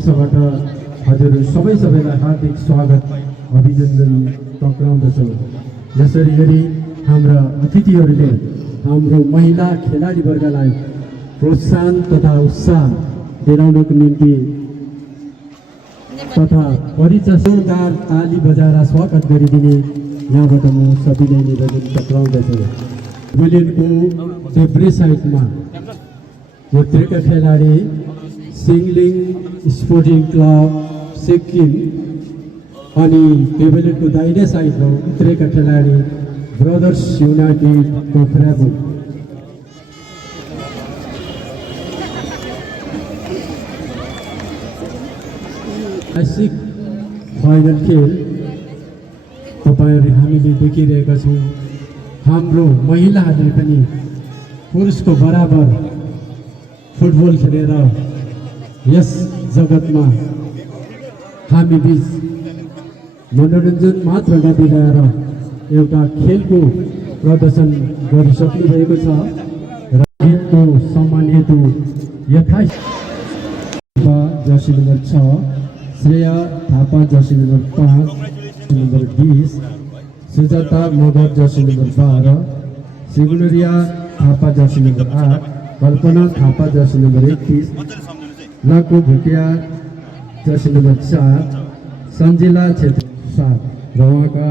पक्षबाट हजुर सबैलाई हार्दिक स्वागत अभिनन्दन टक्राउँदछु। यसरी गरी हाम्रा अतिथिहरूले हाम्रो महिला खेलाडी वर्गलाई प्रोत्साहन तथा उत्साह दिलाउनको निम्ति तथा परिचय जोरदार ताली बजाएर स्वागत गरिदिने यहाँबाट म सबैलाई निवेदन टक्राउँदछु। बुलेनको देब्रे साइडमा यो क्रिकेट खेलाडी सिङलिङ स्पोर्टिङ क्लब सिक्किम अनि पेभेलियनको दाहिने साइडमा उत्रेका खेलाडी ब्रदर्स युनाइटेड कोख्राबुङ। क्लासिक फाइनल खेल तपाईहरु हामीले देखिरहेका छौँ। हाम्रो महिलाहरूले पनि पुरुषको बराबर फुटबल खेलेर यस जगतमा हामी बीच मनोरञ्जन मात्र नदिएर एउटा खेलको प्रदर्शन गरिसक्नु भएको छ र खेलको सम्मान हेतु Yatharth jersey number 6 Shreya Thapa jersey number 5 number 20 Sujata Magar jersey number 12 Sigularia Thapa jersey number 8 Kalpana Thapa jersey number 31 लको भुटिया जर्सी नम्बर 4 सञ्जिला क्षेत्र 7 र उहाँका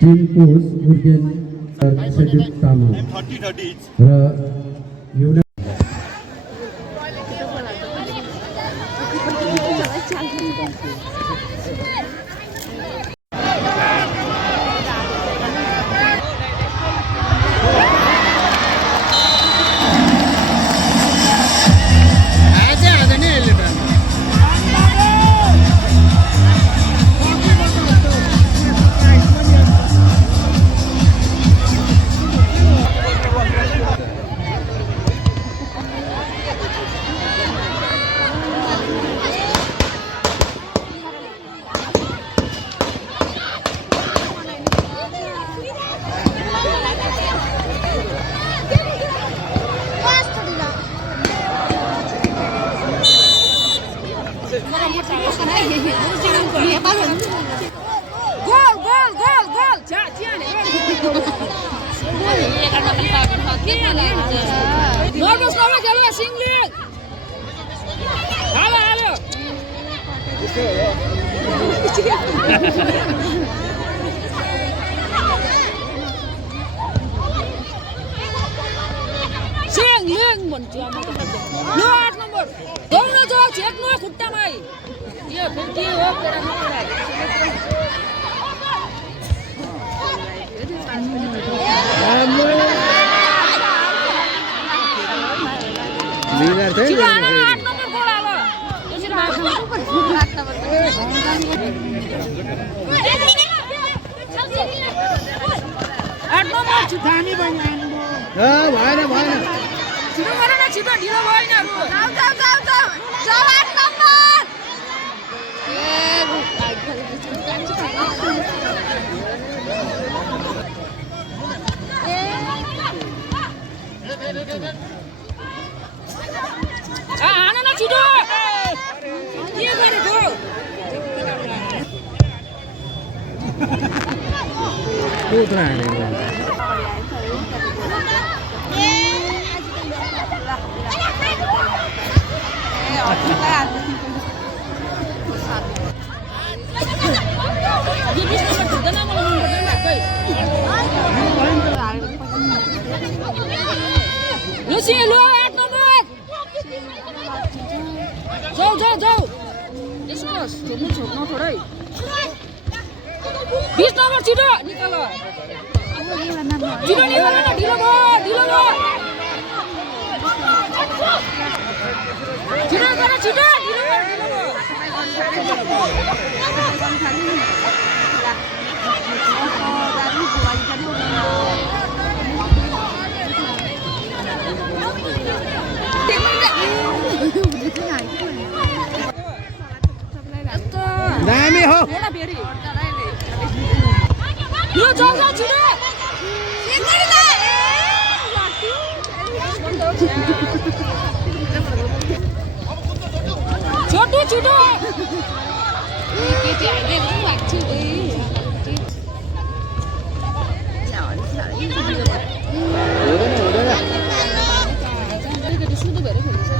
टिम कोच उर्गेन सेड्युक तामाङ र दामी हो यो जग्गा छिटो छोटू छिटो केटी हाल्दै पनि भएको छु सुधो भएर खेल्दैछ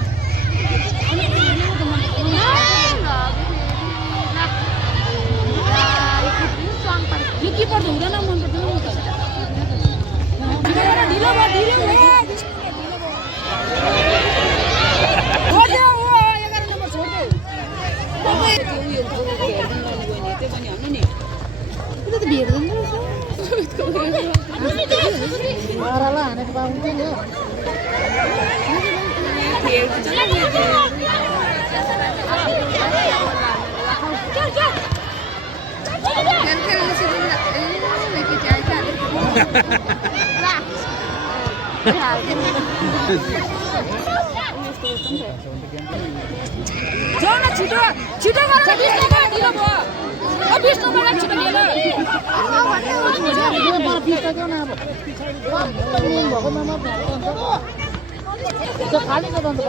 यो किपर त हुँदैन मन पर्दैन म त ढिलो भयो माराला हानेको भए हुन्थ्यो नि छिटो छिटो गरेर 20 नम्बर ढिलो भयो 20 नम्बरलाई छिटो ढिलो खाली गर्दा त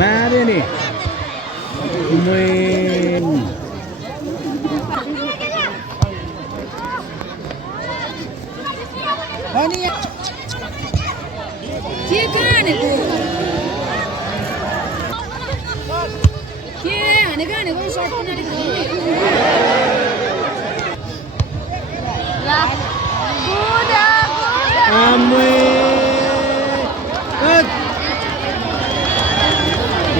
मार्यो नि के हानेको सर्ट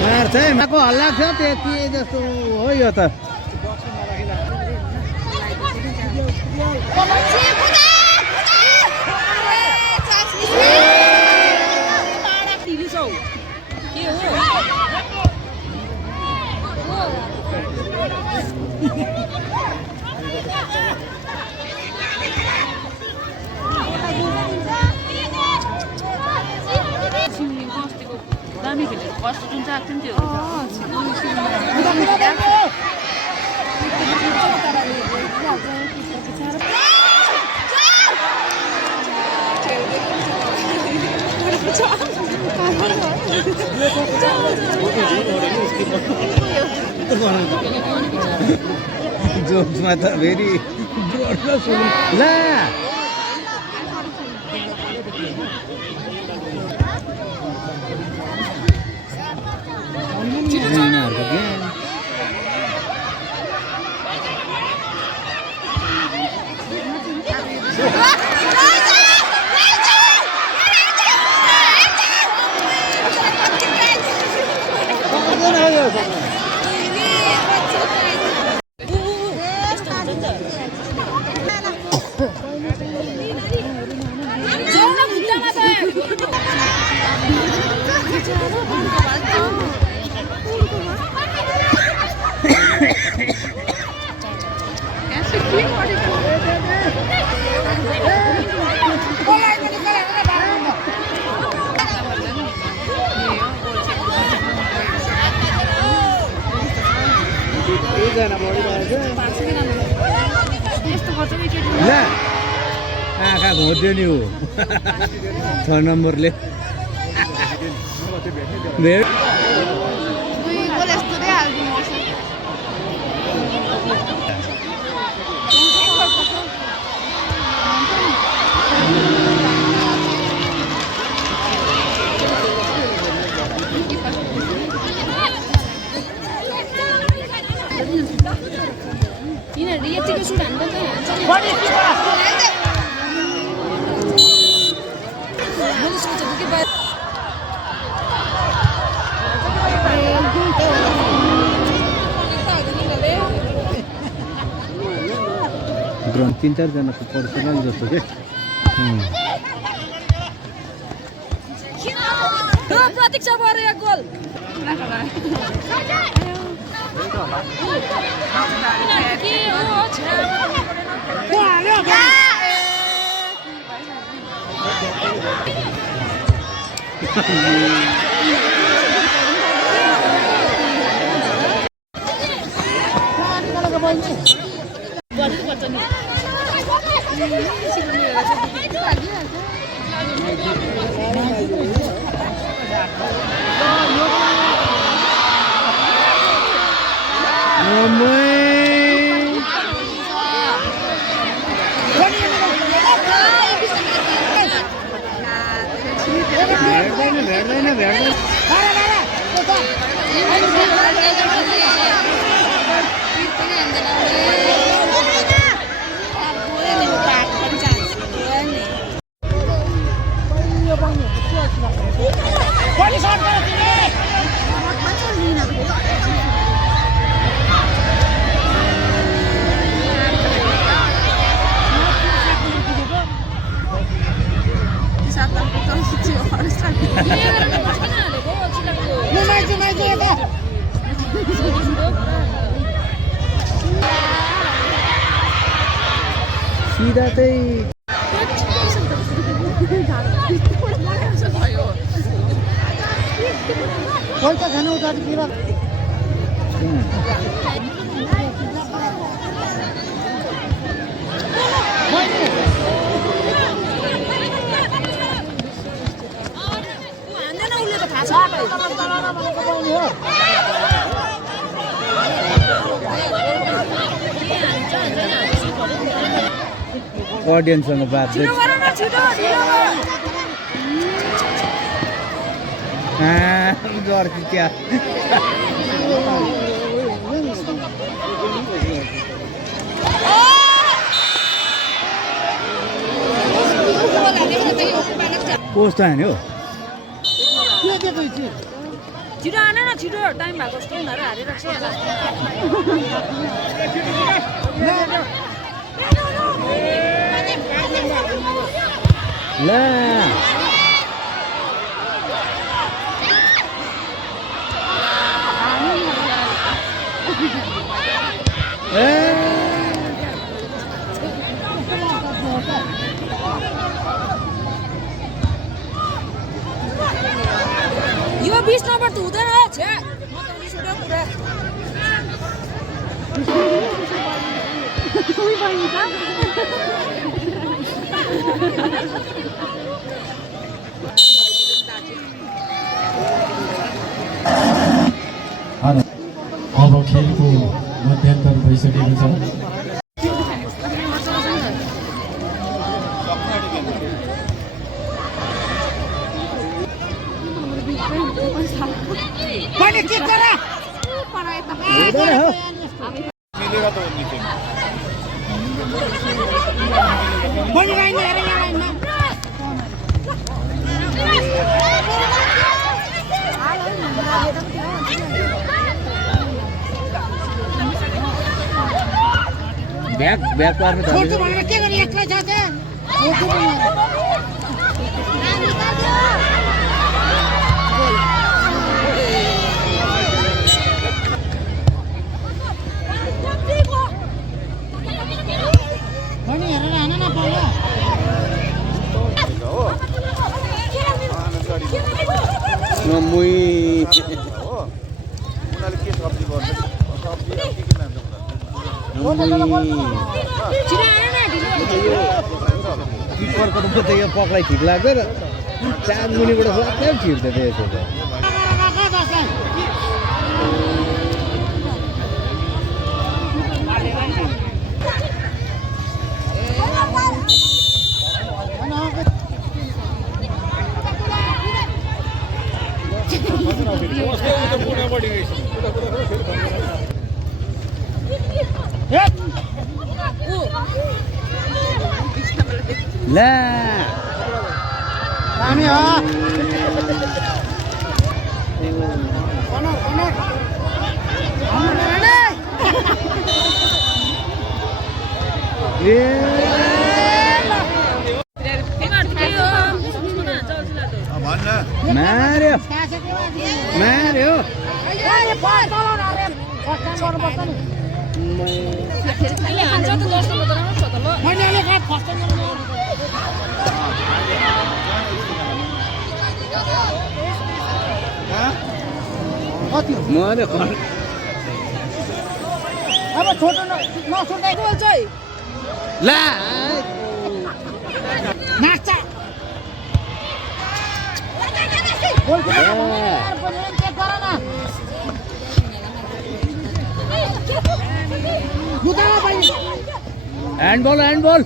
मार्छ है माको हल्ला थियो त्यति जस्तो हो यो त दामी खेलेर फर्स्ट जुन चाहिँ आएको थियो जोक्समा त फेरि ला ला आँखा घोट्यो नि ऊ 6 नम्बरले भेट यिनीहरू यतिको सुट हान्दा त मैले सोचेको कि ग्राउन्ड 3-4 जनाको पर्सनल जस्तो के प्रतीक्षा भएर एक गोल गर्नुपर्छ नि सिधा चाहिँ पैसा खानु उतातिर अडियन्ससँग बाध्दै गर्छु क्या कस्तो हान्यो छिटो आन न छिटो टाइम भएको जस्तो उनीहरू हारिरहेको छ ला यो 20 नम्बर त हुँदैन छे म त रिस उठ्यो पुरा कोही पनि त अब खेलको मध्यान्तर भइसकेको छ ब्याग पार्नु छोटो भनेर के गर्ने एक्लै छ त्यहाँ छोटो पनि हेरेर हान न पाउला नमुई किपरको त यो पक्लाई ठिक लाग्दैन चार मुनिबाट स्वात्तै छिर्छ त्यसो त ला हामी हो मार्यो मार्यो हान्छ त जस्तो त राम्रो छ त ल मैले फर्स्ट कति हो मर्यो अब छोटो नसुन्दै बोल चाहिँ ला नाच्छ ह्यान्डबल ह्यान्डबल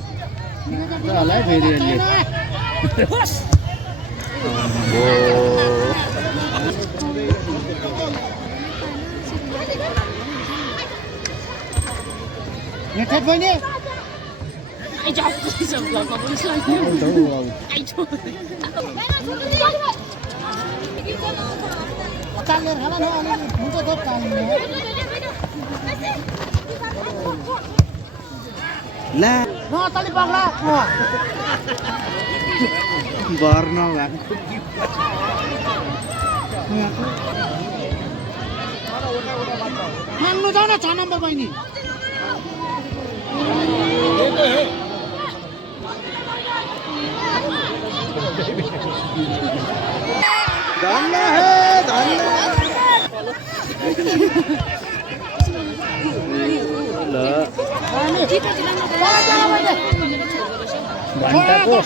होला है फेरि अहिले हेठेट बहिनी कालेर खाला न हुन्छ त काल्ने ला न तली पग्ला भर्न भएको माग्नु जाऊ न 6 नम्बर बहिनी धन्ना हे धन्ना ल घन्टाको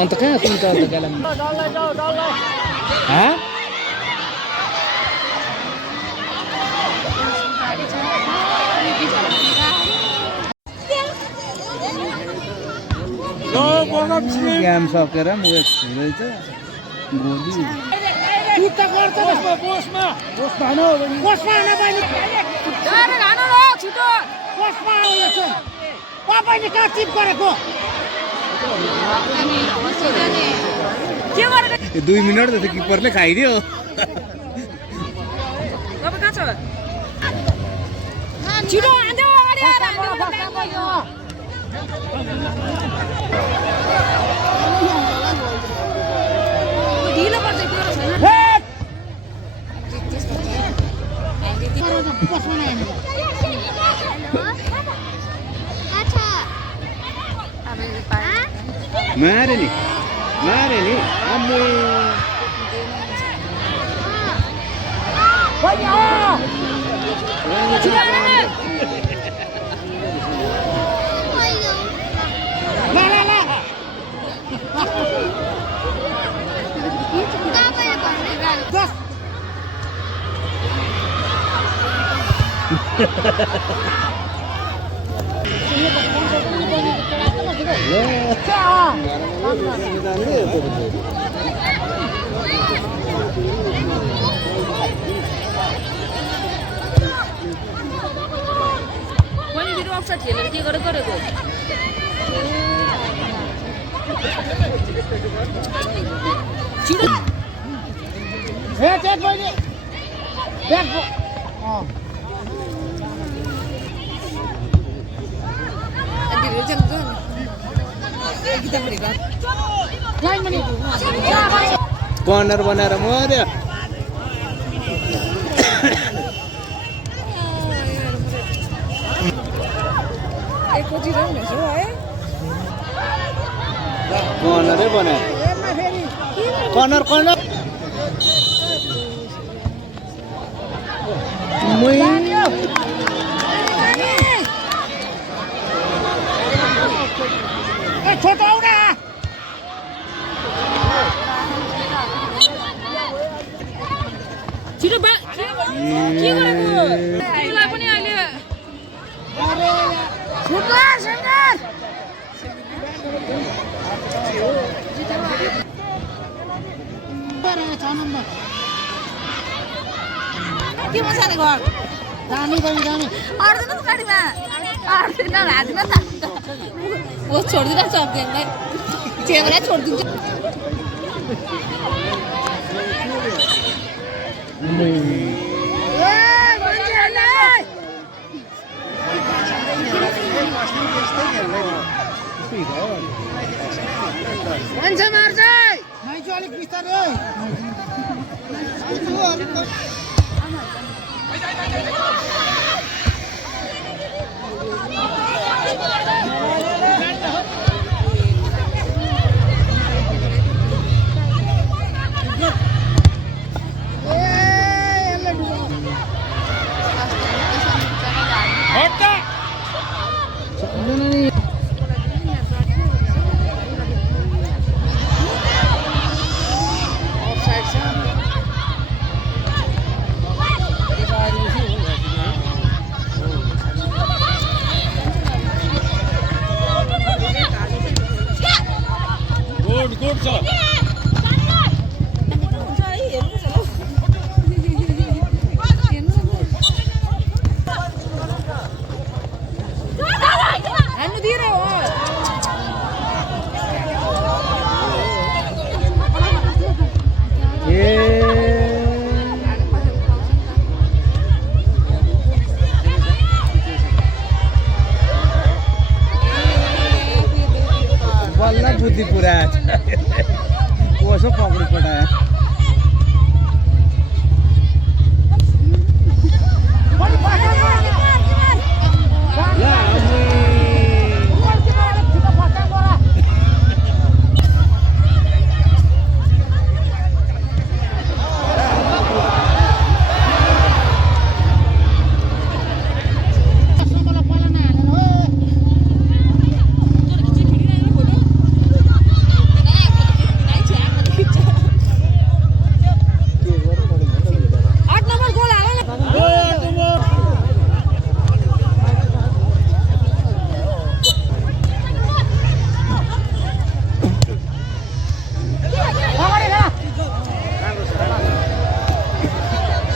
अन्त कहाँ सुन्छ अन्त कालिम्पोङ काम सकेर मुख हुँदैछ गोली उता गर्छ बोसमा हान बहिनी छिटो बोसमा आयो छ बहिनी कहाँ टिप गरेको के गरेको 2 मिनट जस्तो किपरले खाइदियो तपाईँ कहाँ छ छिटो हान्देऊ अगाडि आएर हान्देऊ ढिलो पर्छ त्यो छैन बोसमा नै मारे नि आम्मै पनि मेरो अफसर ठेलेर के गरेको छिटो हेठेट बहिनी ब्याग कर्नर बनाएर मर्यो कर्नरै बनायो कर्नर छोटो आउन छिटो के गरेको तिमीलाई पनि अहिले के बसाले घर जानी बहिनी जानी अड्दैन त गाडीमा अड्दैन हाल्दैन त ओ छोडिदिन सक्दैनलाई चेवरा छोडिदिन्छ मान्छे मार्छ मान्छे अलिक बिस्तारै गुड छ हान्नु दिएर हो बल्ल बुद्धि पुरा कसो पक्रिनु पठायो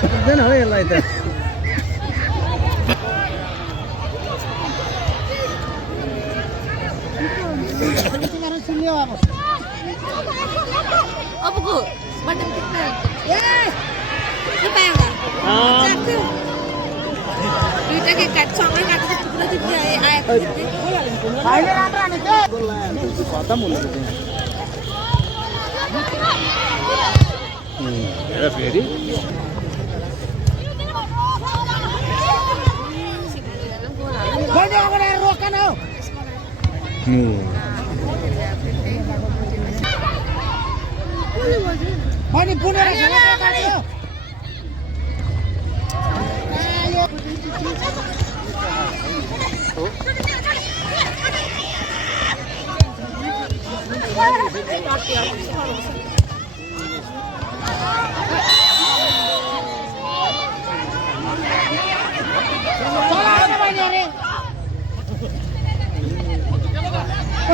सक्दैन हो यसलाई त अबको बटन टिप्ने के पायो दुईटा के सँगै काटेर टुक्रा टिप्ने आएको खतम हुनु हेर फेरि रोकन हो बनी पुनेर खेलेको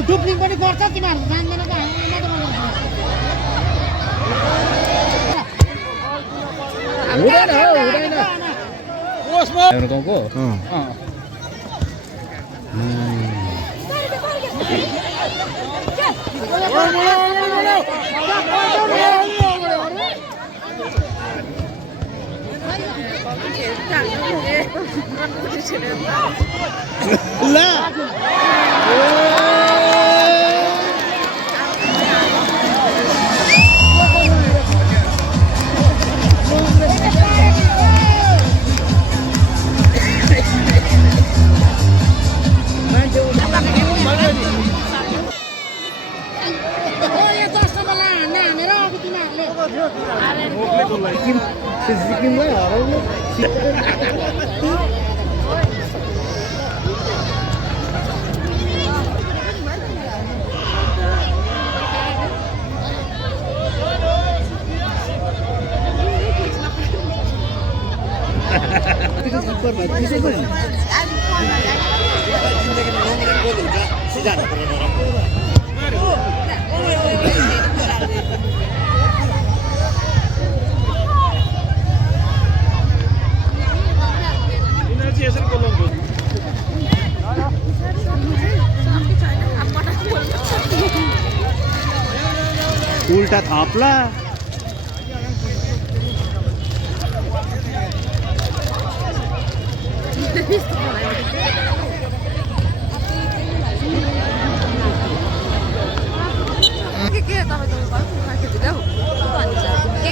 डुप्लिङ पनि गर्छ तिमीहरू जान्दैन त हुँदैन हो हुँदैन हाम्रो गाउँको सिक्किमलाई हराउनु उल्टा थप्ला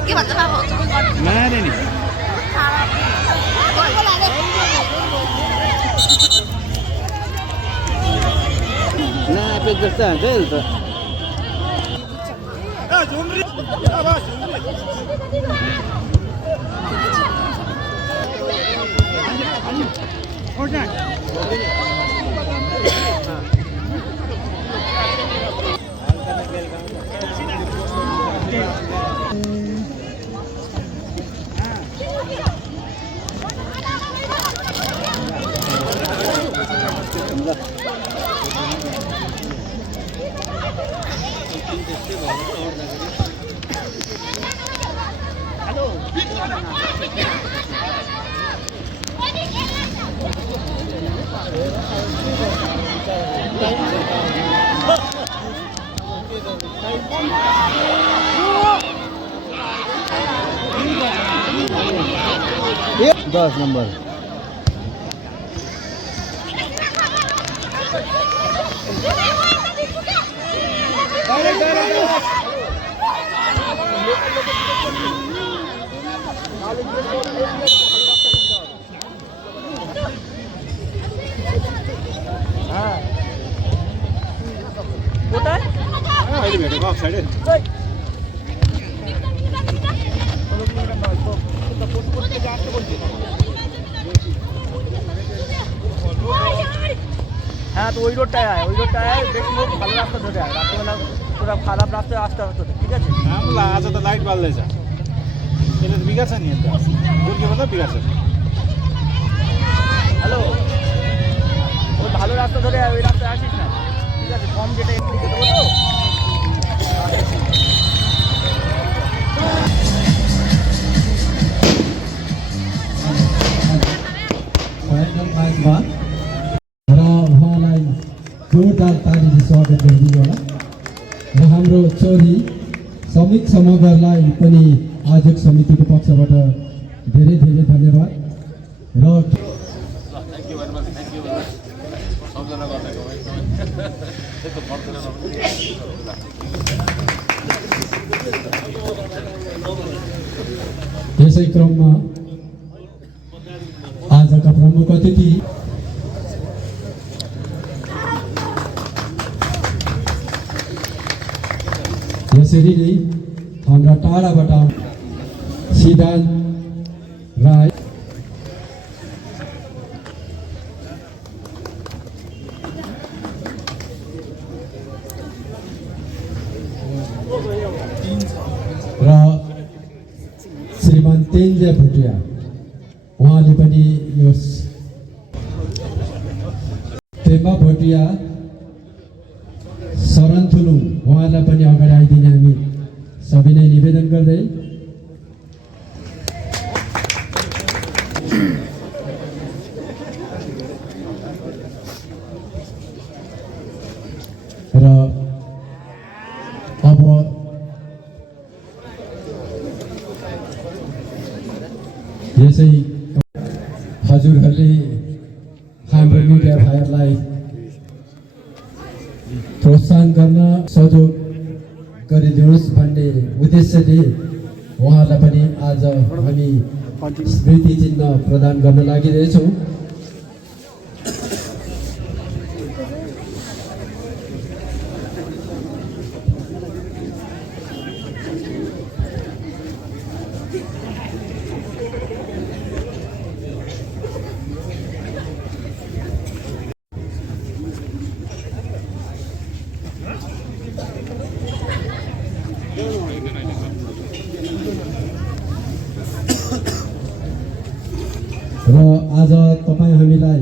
के भन्छ बाबु मारे नि नापेको जस्तो हुन्छ है त दस नंबर अहिले भेटेको अफ साइड হ্যাঁ তো ওই রোডটায় আয়, ওই রোডটায় আয়, দেখি ও ভালো রাস্তা ধরে আয়, রাত্রেবেলা পুরো খারাপ রাস্তায় আসতে হবে তোদের, ঠিক আছে? हामीलाई आज त लाइट बाल्दैछ त्यसले त बिगार्छ नि अन्त गोर्खे भन्दा बिगार्छ হ্যালো, ওই ভালো রাস্তা ধরে আয়, ওই রাস্তায় আসিস না, ঠিক আছে? কম যেটা লিখে দেবো তো। फाइनल म्याचमा र उहाँलाई जोरदार तालीले स्वागत गरिदिनु होला र हाम्रो छोरी समित समग्रलाई पनि आयोजक समितिको पक्षबाट धेरै धेरै धन्यवाद र यसै क्रममा आजका प्रमुख अतिथि यसरी नै हाम्रा टाढाबाट सिद्धान्त राई र श्रीमान तेन्जे भुटिया उहाँले पनि यो पेम्बा भोटिया शरण थुलुङ उहाँलाई पनि अगाडि आइदिने हामी सबैले निवेदन गर्दै र अब यसै हजुरहरूले हाम्रो मिडिया भाइहरूलाई प्रोत्साहन गर्न सहयोग गरिदिनुहोस् भन्ने उद्देश्यले उहाँलाई पनि आज हामी स्मृति चिन्ह प्रदान गर्न लागिरहेछौँ। र आज तपाईँ हामीलाई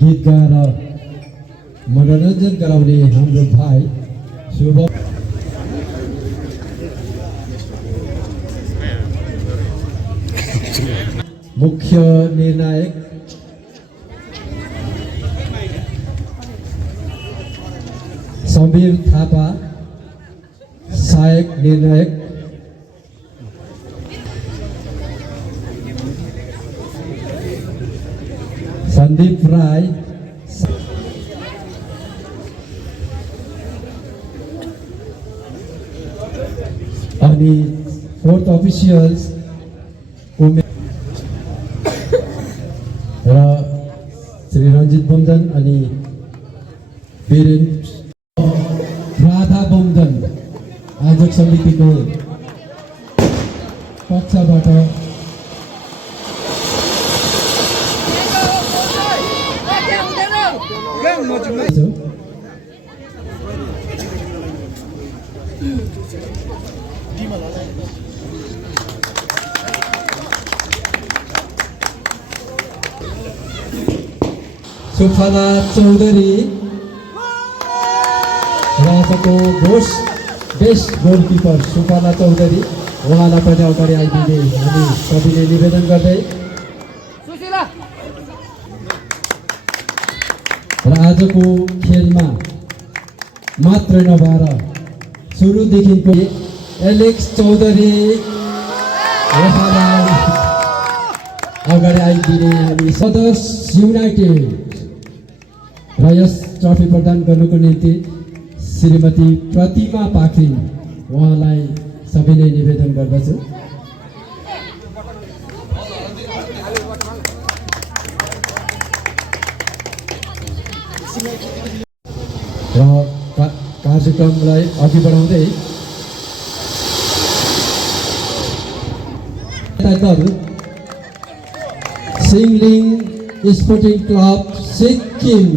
गीत गाएर मनोरञ्जन गराउने हाम्रो भाइ शुभ मुख्य निर्णायक समीर थापा, सहायक निर्णायक संदीप राय, अनि फोर्थ अफिसियल्स र श्री रञ्जित बोमजन अनि वीरेन राधा बोमजन आयोजक समितिको पक्षबाट सुफला चौधरी राजाको बेस्ट गोलकिपर सुफला चौधरी उहाँलाई पनि अगाडि आइदिने हामी सबैले निवेदन गर्दै र आजको खेलमा मात्र नभएर सुरुदेखिको एलेक्स चौधरी उहाँलाई अगाडि आइदिने हामी सदस्य युनाइटेड र यस ट्रफी प्रदान गर्नुको निम्ति श्रीमती प्रतिमा पाखरिन उहाँलाई सबैले निवेदन गर्दछु। र कार्यक्रमलाई अघि बढाउँदै सिङलिङ स्पोर्टिङ क्लब सिक्किम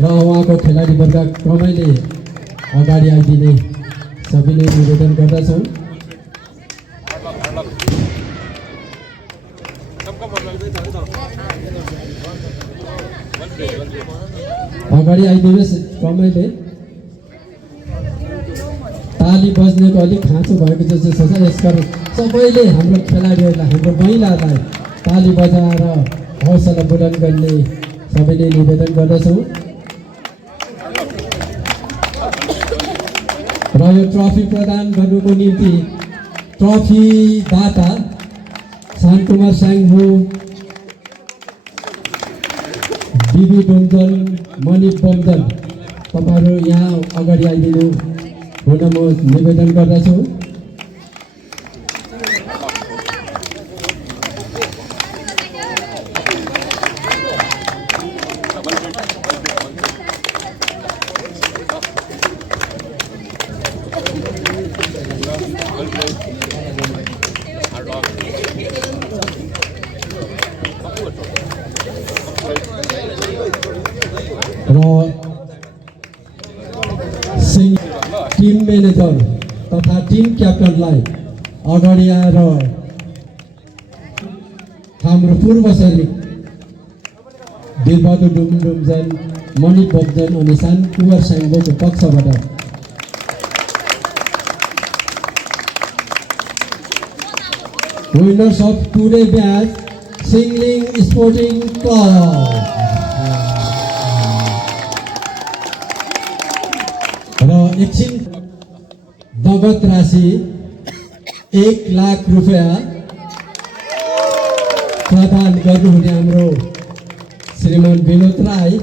र उहाँको खेलाडीवर्ग क्रमैले अगाडि आइदिने सबैले निवेदन गर्दछौँ। अगाडि आइदिनुहोस् क्रमैले। ताली बज्नेको अलिक खाँचो भएको जस्तो छ। यसकारण सबैले हाम्रो खेलाडीहरूलाई हाम्रो महिलाहरूलाई ताली बजाएर हौसला बुलन्द गर्ने सबैले निवेदन गर्दछौँ। र यो ट्रफी प्रदान गर्नुको निम्ति ट्रफीदाता शान्तकुमार स्याङ्गो, बिबी डोमजल, मणिप बमजल तपाईँहरू यहाँ अगाडि आइदिनु हुन म निवेदन गर्दछु। टिम म्यानेजर तथा टिम क्याप्टनलाई अगाडि आएर हाम्रो पूर्व सैनिक वीरबहादुर डुमजन, मणिप बमजन अनि शान्तकुमार स्याङ्गोको पक्षबाट winners of today match Singling sporting club र एकछिन नगद राशि 1 लाख रुपियाँ प्रदान गर्नुहुने हाम्रो श्रीमान विनोद राई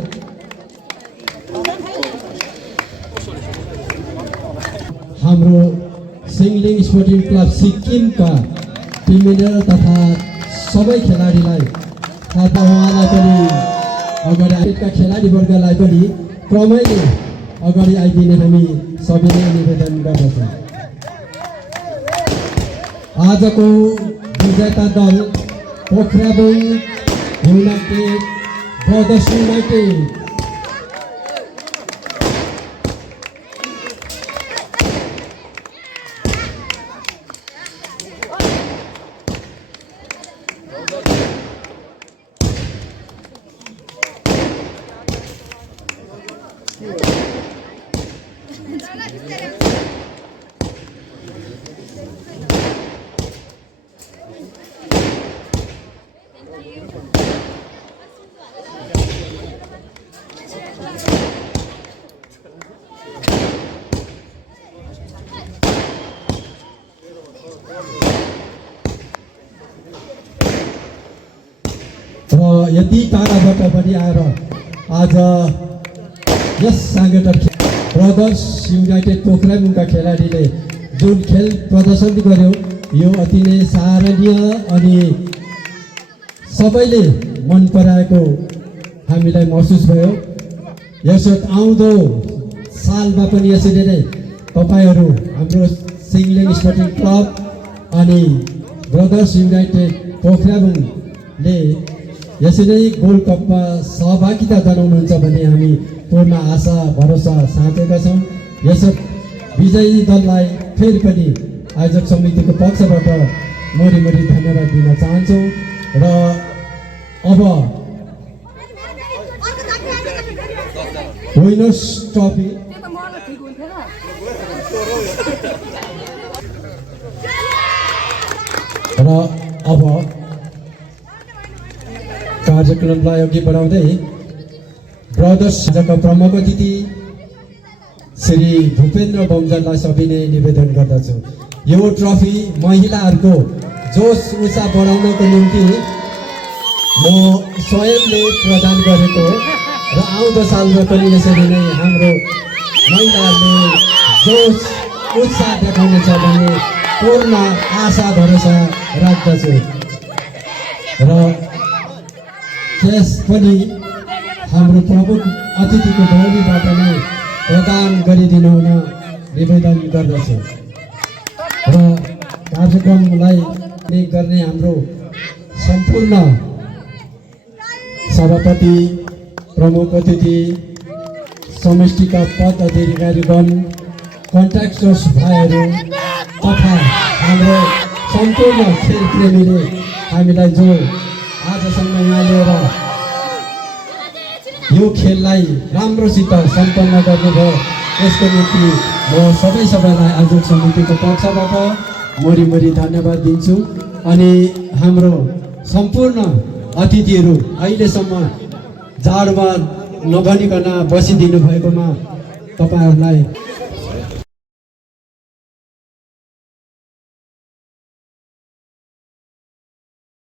हाम्रो सिङलिङ स्पोर्टिङ क्लब सिक्किमका टिम म्यानेजर तथा सबै खेलाडीलाई तथा उहाँलाई पनि अगाडि खेलाडीवर्गलाई पनि क्रमैले अगाडि आइदिने हामी सबैले निवेदन गर्दछौँ। आजको विजेता दल पोखराबुङ युनाइटेड ब्रदर्स युनाइटेड र यति टाढाबाट पनि आएर आज यस साङ्गठन ब्रदर्स युनाइटेड पोखराबुङका खेलाडीले जुन खेल प्रदर्शन गर्यो यो अति नै सराहनीय अनि सबैले मन पराएको हामीलाई महसुस भयो। यसो आउँदो सालमा पनि यसरी नै तपाईँहरू हाम्रो सिङलिङ स्पोर्टिङ क्लब अनि ब्रदर्स युनाइटेड पोखराबुङले यसरी गोल्ड कपमा सहभागिता जनाउनुहुन्छ भन्ने हामी पूर्ण आशा भरोसा साँचेका छौँ। यस विजयी दललाई फेरि पनि आयोजक समितिको पक्षबाट मरी धन्यवाद दिन चाहन्छौँ। र अब विनर्स ट्रफी र अब कार्यक्रमलाई अघि बढाउँदै ब्रदर्सका प्रमुख अतिथि श्री भूपेन्द्र बमजललाई सविनय निवेदन गर्दछु। यो ट्रफी महिलाहरूको जोस उत्साह बढाउनको निम्ति म स्वयंले प्रदान गरेको र आउँदो सालमा पनि यसरी नै हाम्रो महिलाहरूले जोस उत्साह देखाउनेछ भन्ने पूर्ण आशा भरोसा राख्दछु र त्यस पनि हाम्रो प्रमुख अतिथिको भूमिबाट नै प्रदान गरिदिनु हुन निवेदन गर्दछु र कार्यक्रमलाई गर्ने हाम्रो सम्पूर्ण सभापति प्रमुख अतिथि समष्टिका पद अधिकारीगण कन्ट्र्याक्टर्स भाइहरू तथा हाम्रो सम्पूर्ण खेल प्रेमीले हामीलाई जो आजसम्म यहाँ लिएर यो खेललाई राम्रोसित सम्पन्न गर्नुभयो यसको निम्ति म सबैलाई आयोजक समितिको पक्षबाट मरिमरि धन्यवाद दिन्छु। अनि हाम्रो सम्पूर्ण अतिथिहरू अहिलेसम्म जाडमा नभनिकन बसिदिनु भएकोमा तपाईँहरूलाई